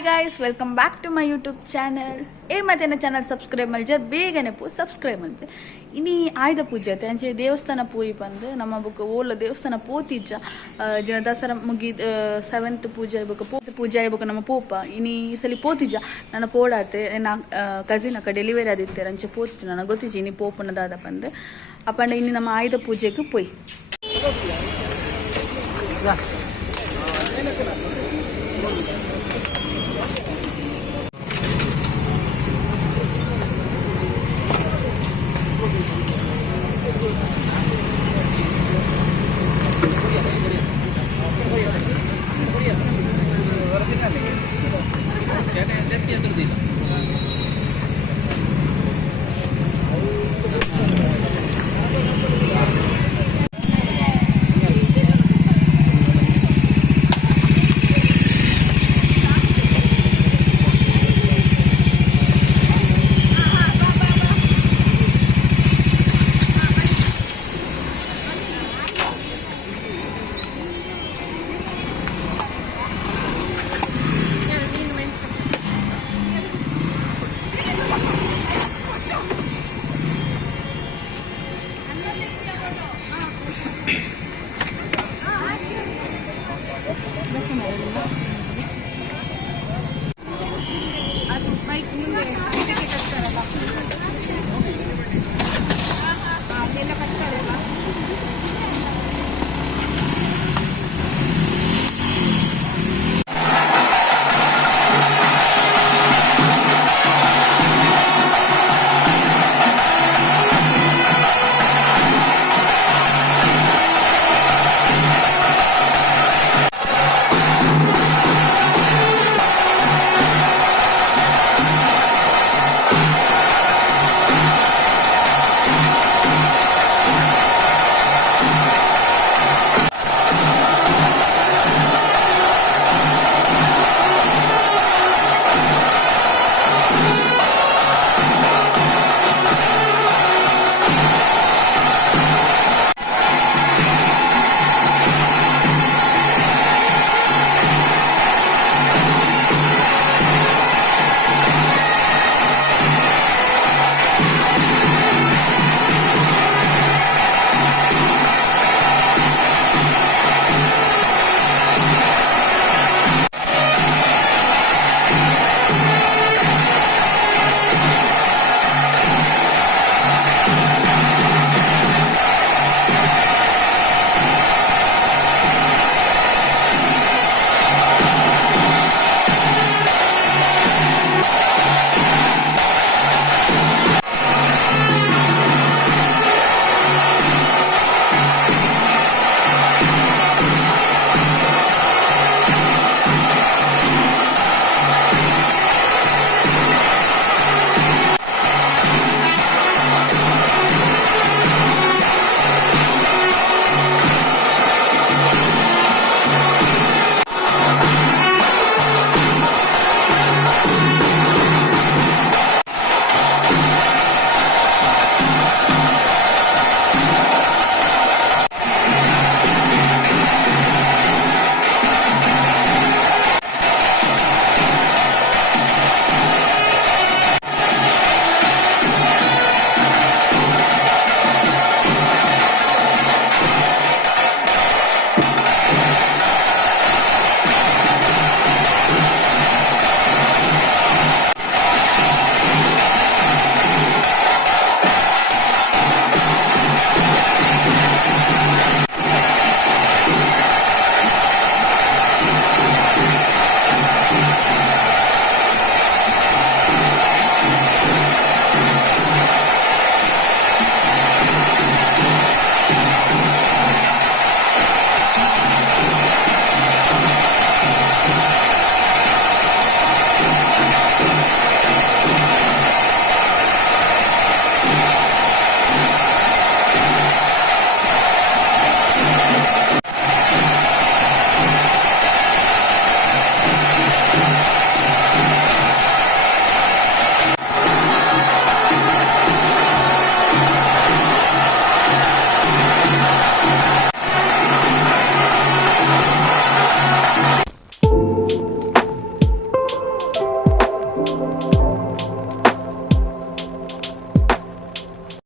Hi guys, welcome back to my YouTube channel. ಮತ್ತೆ channel subscribe ಮಾಡಿ ಬೇಗನೆ subscribe ಅಂತೆ. ಇನಿ ಆಯುಧ ಪೂಜೆ ಆಯ್ತು ಅಂಚೆ ದೇವಸ್ಥಾನ ಪೋಯಿ ಬಂದು ನಮ್ಮ ಬುಕ್ ಓಲ ದೇವಸ್ಥಾನ ಪೋತಿಜ್ಜ ಜನ ದಸರಾ ಮುಗಿ 7th ಪೂಜೆ ಆಗ್ಬೇಕು, 4th ಪೂಜೆ ಆಗ್ಬೇಕು ನಮ್ಮ ಪೋಪ ಇನಿ ಸಲಿ ಪೋತಿಜ್ಜ. ನನ್ನ ಪೋಡಾತೆ ನಾ ಕಸಿನ್ ಅಕ್ಕ ಡೆಲಿವರಿ ಆದಿತ್ತೇರ ಅಂಚೆ ಪೋತಿಜ್ಜ. ನನಗೆ ಗೊತ್ತಿಜ್ಜಿ ಇನಿ ಪೋಪನ ದಾದ ಬಂದು ಅಪ್ಪಂಡ ಇನ್ನು ನಮ್ಮ ಆಯುಧ ಪೂಜೆಗೆ ಪೋಯ್.